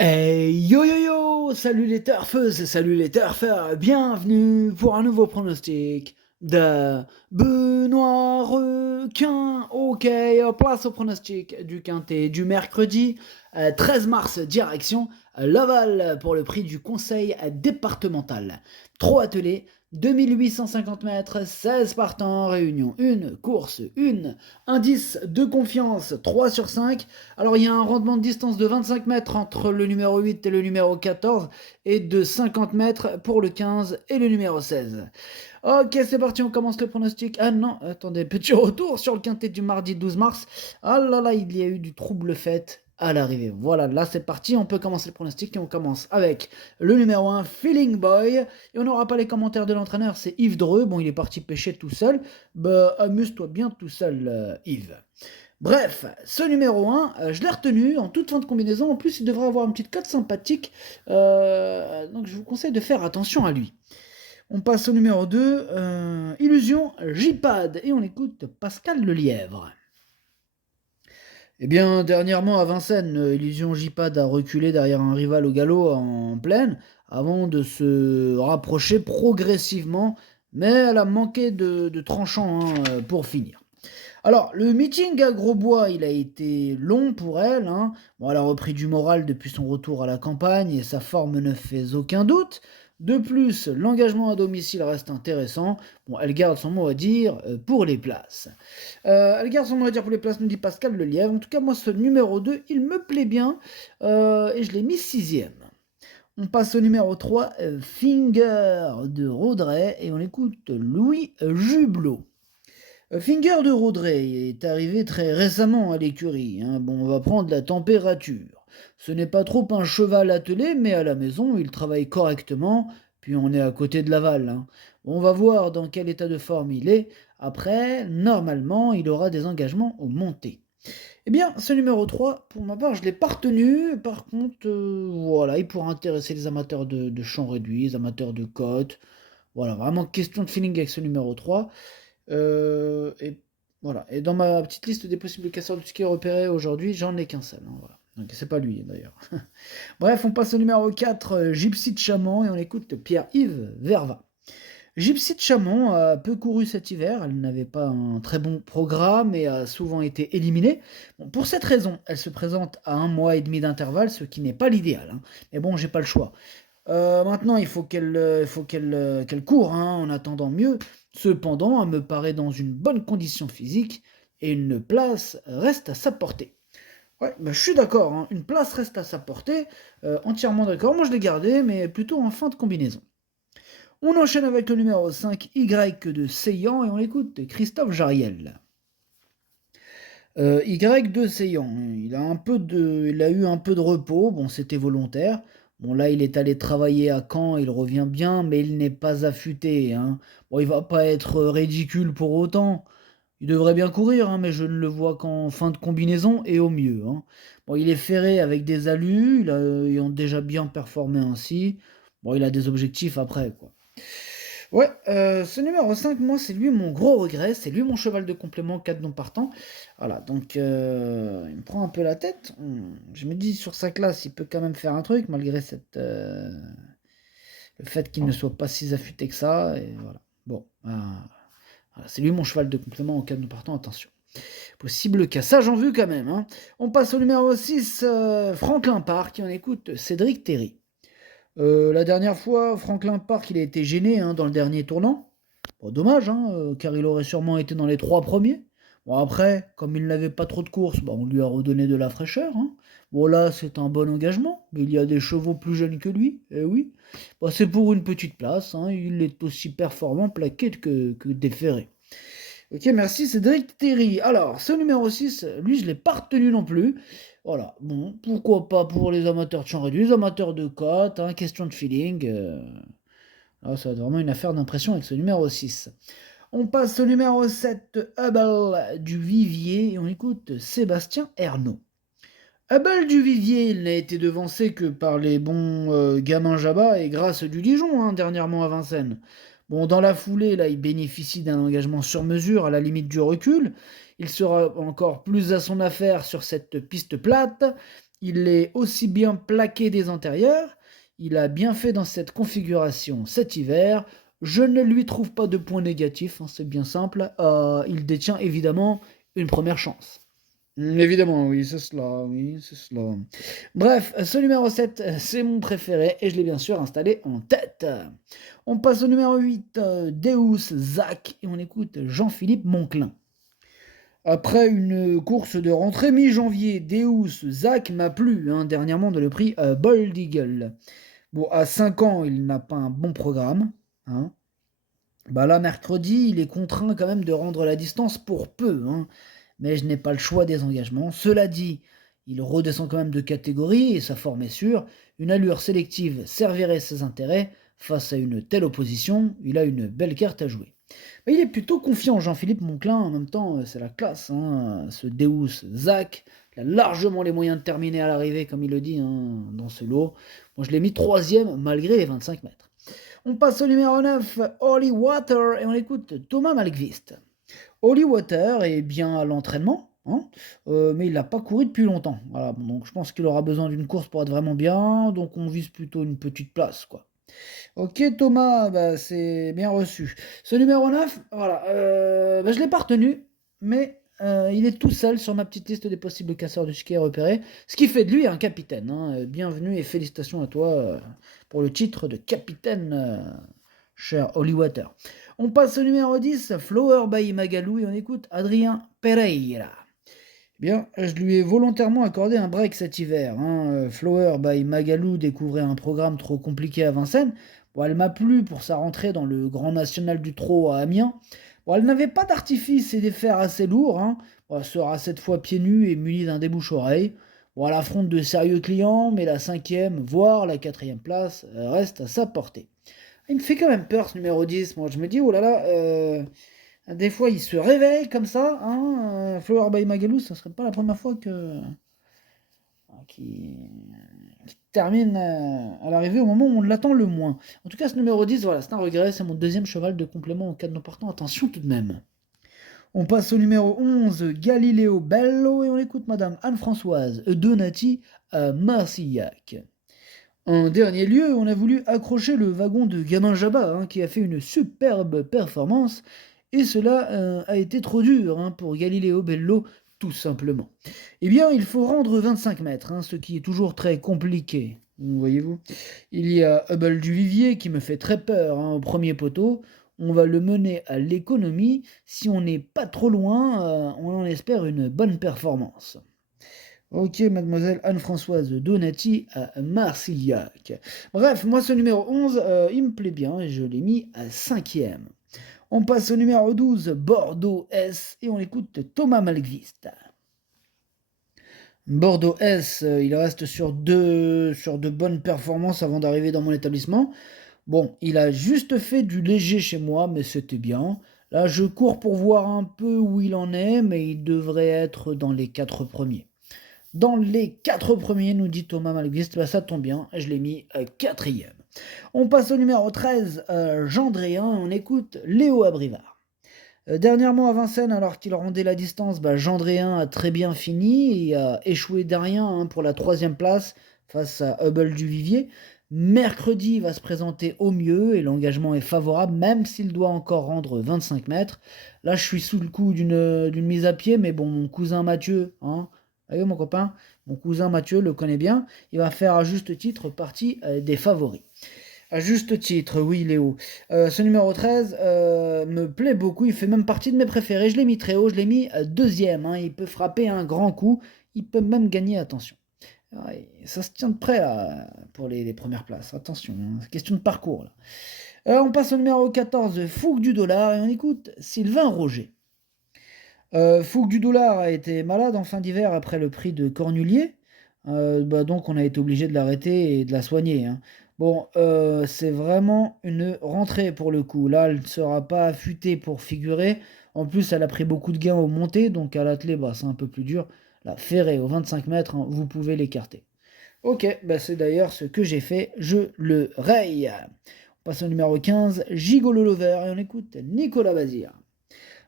Hey yo yo yo! Salut les turfeuses et salut les turfeurs! Bienvenue pour un nouveau pronostic de Benoît Requin. Ok, place au pronostic du quintet du mercredi 13 mars, direction Laval pour le prix du conseil départemental. 3 attelés, 2850 mètres, 16 partants, réunion 1, course 1, indice de confiance 3 sur 5. Alors il y a un rendement de distance de 25 mètres entre le numéro 8 et le numéro 14 et de 50 mètres pour le 15 et le numéro 16. Ok, c'est parti, on commence le pronostic. Ah non, attendez, petit retour sur le quintet du mardi 12 mars. Ah là là, il y a eu du trouble fait à l'arrivée. Voilà, là c'est parti, on peut commencer le pronostic et on commence avec le numéro 1, Feeling Boy. Et on n'aura pas les commentaires de l'entraîneur, c'est Yves Dreux. Bon, il est parti pêcher tout seul. Bah, amuse-toi bien tout seul, Yves. Bref, ce numéro 1, je l'ai retenu en toute fin de combinaison. En plus, il devrait avoir une petite cote sympathique. Donc, je vous conseille de faire attention à lui. On passe au numéro 2, Illusion J-Pad. Et on écoute Pascal Lelièvre. Eh bien, dernièrement à Vincennes, Illusion J-Pad a reculé derrière un rival au galop en plaine avant de se rapprocher progressivement, mais elle a manqué de tranchant pour finir. Alors, le meeting à Grosbois, il a été long pour elle, hein. Bon, elle a repris du moral depuis son retour à la campagne et sa forme ne fait aucun doute. De plus, l'engagement à domicile reste intéressant. Bon, elle garde son mot à dire pour les places. Elle garde son mot à dire pour les places, nous dit Pascal Lelièvre. En tout cas, moi, ce numéro 2, il me plaît bien et je l'ai mis sixième. On passe au numéro 3, Finger de Rodray, et on écoute Louis Jublot. Finger de Rodray est arrivé très récemment à l'écurie, hein. Bon, on va prendre la température. Ce n'est pas trop un cheval attelé, mais à la maison, il travaille correctement, puis on est à côté de Laval, hein. On va voir dans quel état de forme il est. Après, normalement, il aura des engagements au monté. Eh bien, ce numéro 3, pour ma part, je ne l'ai pas retenu. Par contre, voilà, il pourra intéresser les amateurs de champs réduits, les amateurs de côtes. Voilà, vraiment question de feeling avec ce numéro 3. Et voilà. Et dans ma petite liste des possibles casseurs de ski repérés aujourd'hui, j'en ai qu'un seul, hein, voilà. Donc c'est pas lui d'ailleurs. Bref, on passe au numéro 4, Gypsy de Chamond, et on écoute Pierre-Yves Verva. Gypsy de Chamond a peu couru cet hiver, elle n'avait pas un très bon programme et a souvent été éliminée. Bon, pour cette raison, elle se présente à 1 mois et demi d'intervalle, ce qui n'est pas l'idéal, hein. Mais bon, j'ai pas le choix. Maintenant, il faut qu'elle court, hein, en attendant mieux. Cependant, elle me paraît dans une bonne condition physique et une place reste à sa portée. Ouais, bah, je suis d'accord, hein, une place reste à sa portée, entièrement d'accord. Moi, je l'ai gardé, mais plutôt en fin de combinaison. On enchaîne avec le numéro 5, Y de Seyhan, et on écoute Christophe Jariel. Y de Seyhan, il a eu un peu de repos, bon, c'était volontaire. Bon, là, il est allé travailler à Caen, il revient bien, mais il n'est pas affûté, hein. Bon, il va pas être ridicule pour autant. Il devrait bien courir, hein, mais je ne le vois qu'en fin de combinaison et au mieux, hein. Bon, il est ferré avec des allus, ils ont déjà bien performé ainsi. Bon, il a des objectifs après, quoi. Ouais, ce numéro 5, moi, c'est lui mon gros regret, c'est lui mon cheval de complément, 4 non partants. Voilà, donc il me prend un peu la tête. Je me dis, sur sa classe, il peut quand même faire un truc, malgré le fait qu'il ne soit pas si affûté que ça. Et voilà. Bon, voilà, c'est lui mon cheval de complément en 4 non partants, attention. Possible cassage en vue quand même, hein. On passe au numéro 6, Franklin Park, et on écoute Cédric Terry. La dernière fois, Franklin Park, il a été gêné, hein, dans le dernier tournant. Bon, dommage, hein, car il aurait sûrement été dans les 3 premiers. Bon, après, comme il n'avait pas trop de courses, bah, on lui a redonné de la fraîcheur, hein. Bon, là, c'est un bon engagement, mais il y a des chevaux plus jeunes que lui, eh oui. Bah, c'est pour une petite place, hein, il est aussi performant plaqué que déféré. Ok, merci Cédric Terry. Alors, ce numéro 6, lui, je ne l'ai pas retenu non plus. Voilà, bon, pourquoi pas pour les amateurs de champ réduit, les amateurs de cote, hein, question de feeling. Là, ça va être vraiment une affaire d'impression avec ce numéro 6. On passe au numéro 7, Hubble du Vivier, et on écoute Sébastien Ernaud. Hubble du Vivier, il n'a été devancé que par les bons gamins Jabba et grâce du Dijon, hein, dernièrement à Vincennes. Bon, dans la foulée, là, il bénéficie d'un engagement sur mesure à la limite du recul. Il sera encore plus à son affaire sur cette piste plate. Il est aussi bien plaqué des antérieurs. Il a bien fait dans cette configuration cet hiver. Je ne lui trouve pas de points négatifs, hein, c'est bien simple. Il détient évidemment une première chance. Évidemment, oui, c'est cela, oui, c'est cela. Bref, ce numéro 7, c'est mon préféré et je l'ai bien sûr installé en tête. On passe au numéro 8, Deus Zach, et on écoute Jean-Philippe Monclin. Après une course de rentrée mi-janvier, Deus Zach m'a plu, hein, dernièrement dans le prix Bold Eagle. Bon, à 5 ans, il n'a pas un bon programme, hein. Bah là, mercredi, il est contraint quand même de rendre la distance pour peu, hein. Mais je n'ai pas le choix des engagements. Cela dit, il redescend quand même de catégorie et sa forme est sûre. Une allure sélective servirait ses intérêts. Face à une telle opposition, il a une belle carte à jouer. Mais il est plutôt confiant, Jean-Philippe Monclin. En même temps, c'est la classe, hein. Ce Deus Zach, il a largement les moyens de terminer à l'arrivée, comme il le dit, hein, dans ce lot. Moi, je l'ai mis troisième malgré les 25 mètres. On passe au numéro 9, Holy Water, et on écoute Thomas Malkvist. Holy Water est bien à l'entraînement, hein, mais il n'a pas couru depuis longtemps. Voilà, donc je pense qu'il aura besoin d'une course pour être vraiment bien, donc on vise plutôt une petite place, quoi. Ok Thomas, bah, c'est bien reçu. Ce numéro 9, voilà, bah, je ne l'ai pas retenu, mais il est tout seul sur ma petite liste des possibles casseurs de ski repérés, ce qui fait de lui un capitaine, hein. Bienvenue et félicitations à toi pour le titre de capitaine, cher Holywater. On passe au numéro 10, Flower by Magalou, et on écoute Adrien Pereira. Eh bien, je lui ai volontairement accordé un break cet hiver, hein. Flower by Magalou découvrait un programme trop compliqué à Vincennes. Bon, elle m'a plu pour sa rentrée dans le Grand National du Trot à Amiens. Bon, elle n'avait pas d'artifice et des fers assez lourds, hein. Bon, elle sera cette fois pieds nus et munie d'un débouche-oreille. Bon, elle affronte de sérieux clients, mais la 5e, voire la 4e place, reste à sa portée. Il me fait quand même peur ce numéro 10. Moi, je me dis, oh là là, des fois il se réveille comme ça, hein, Flower by Magalou, ça serait pas la première fois qu'il termine à l'arrivée au moment où on l'attend le moins. En tout cas, ce numéro 10, voilà, c'est un regret, c'est mon deuxième cheval de complément en cas de non partant. Attention tout de même. On passe au numéro 11, Galileo Bello, et on écoute Madame Anne-Françoise Donati à Marcillac. En dernier lieu, on a voulu accrocher le wagon de Gamin Jabba, hein, qui a fait une superbe performance, et cela a été trop dur, hein, pour Galileo Bello, tout simplement. Eh bien, il faut rendre 25 mètres, hein, ce qui est toujours très compliqué, voyez-vous. Il y a Hubble du Vivier qui me fait très peur, hein, au premier poteau. On va le mener à l'économie. Si on n'est pas trop loin, on en espère une bonne performance. Ok, mademoiselle Anne-Françoise Donati à Marcillac. Bref, moi ce numéro 11, il me plaît bien et je l'ai mis à 5e. On passe au numéro 12, Bordeaux S, et on écoute Thomas Malkvist. Bordeaux S, il reste sur de bonnes performances avant d'arriver dans mon établissement. Bon, il a juste fait du léger chez moi, mais c'était bien. Là, je cours pour voir un peu où il en est, mais il devrait être dans les 4 premiers. Dans les 4 premiers, nous dit Thomas Malkvist, bah, ça tombe bien, je l'ai mis 4e. On passe au numéro 13, Gendréen, et on écoute Léo Abrivard. Dernièrement à Vincennes, alors qu'il rendait la distance, bah, Gendréen a très bien fini et a échoué d'un rien, hein, pour la 3e place face à Hubble du Vivier. Mercredi, il va se présenter au mieux et l'engagement est favorable, même s'il doit encore rendre 25 mètres. Là, je suis sous le coup d'une mise à pied, mais bon, mon cousin Mathieu, hein, voyez mon copain, mon cousin Mathieu le connaît bien, il va faire à juste titre partie des favoris. À juste titre, oui Léo. Ce numéro 13 me plaît beaucoup, il fait même partie de mes préférés, je l'ai mis très haut, je l'ai mis 2e, hein. Il peut frapper un grand coup, il peut même gagner, attention. Ouais, ça se tient de près pour les premières places, attention, hein, c'est question de parcours là. On passe au numéro 14, Fougue du Dollar, et on écoute Sylvain Roger. Fougue du Dollar a été malade en fin d'hiver après le prix de Cornulier. Bah donc on a été obligé de l'arrêter et de la soigner, hein. Bon, c'est vraiment une rentrée pour le coup. Là, elle ne sera pas affûtée pour figurer. En plus, elle a pris beaucoup de gains aux montées, donc à l'attelé, bah, c'est un peu plus dur. La ferrée aux 25 mètres, hein, vous pouvez l'écarter. Ok, bah c'est d'ailleurs ce que j'ai fait, je le raye. On passe au numéro 15, Gigolo Lover, et on écoute Nicolas Bazir.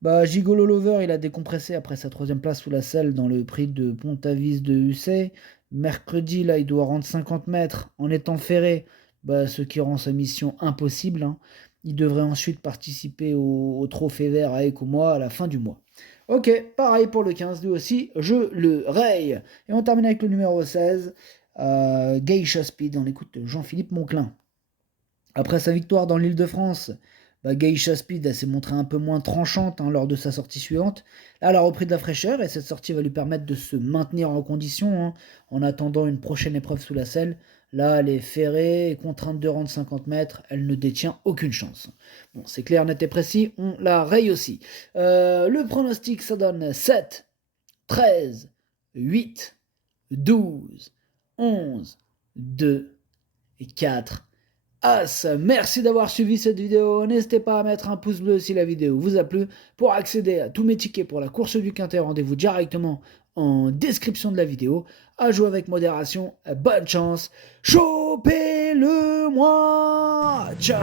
Bah, Gigolo Lover, il a décompressé après sa 3e place sous la selle dans le prix de Pontavis de Hussey. Mercredi, là, il doit rendre 50 mètres en étant ferré, bah, ce qui rend sa mission impossible, hein. Il devrait ensuite participer au trophée vert avec moi à la fin du mois. Ok, pareil pour le 15, lui aussi, je le raye. Et on termine avec le numéro 16, Geisha Speed, on écoute Jean-Philippe Monclin. Après sa victoire dans l'Île-de-France, bah, Geisha Speed elle s'est montrée un peu moins tranchante, hein, lors de sa sortie suivante. Là, elle a repris de la fraîcheur et cette sortie va lui permettre de se maintenir en condition, hein, en attendant une prochaine épreuve sous la selle. Là, elle est ferrée et contrainte de rendre 50 mètres, elle ne détient aucune chance. Bon, c'est clair, net et précis, on la raye aussi. Le pronostic, ça donne 7, 13, 8, 12, 11, 2 et 4. As, merci d'avoir suivi cette vidéo. N'hésitez pas à mettre un pouce bleu si la vidéo vous a plu. Pour accéder à tous mes tickets pour la course du Quintet, rendez-vous directement en description de la vidéo. À jouer avec modération. Bonne chance. Chopez-le moi. Ciao.